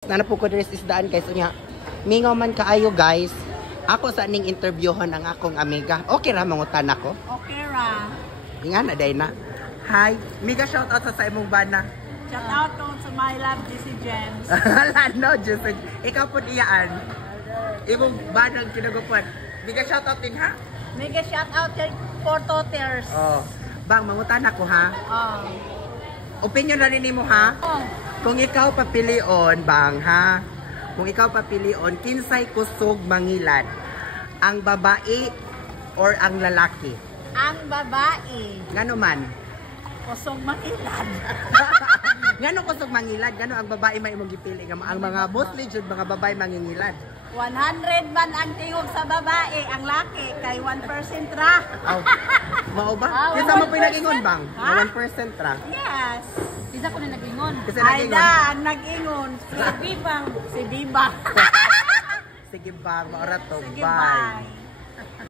Na po ko dress isdaan guys unya. Mingaw man kaayo guys. Ako sa ning interviewon ang akong amiga. Okay ra mangutan ako? Okay ra. Nga na day na. Hi, miga shout out sa imong bana. Shout out to my love GC Gems. Hala no, just ikaw po iyaan. Imong banang kinagupan. Miga shout out din ha. Mega shout out for Toters. Oh. Bang mangutan ako ha. Oh. Opinion na rin nimo ha. Oh. Kung ikaw papilion bang ha. Kung ikaw papilion kinsay kusog mangilad. Ang babae or ang lalaki? Ang babae. Ngano man? Kusog mangilad. Ngano kusog mangilad? Ngano ang babae may imong gipili? Ang mga mostly jud mga babae mangingilad. 100 man ang tingog sa babae, ang laki kay 1% ra. Oh. Mao ba? Ah, Kinsa mo 1%? pinagingon bang? Ha? 1% ra. Yes. Isa ko na nag-ingon. Kasi Ay nagingon. da, ang nag-ingon. Si Bibang. Si Bibang. Sige bang, maura to. Sige, Bye. bye.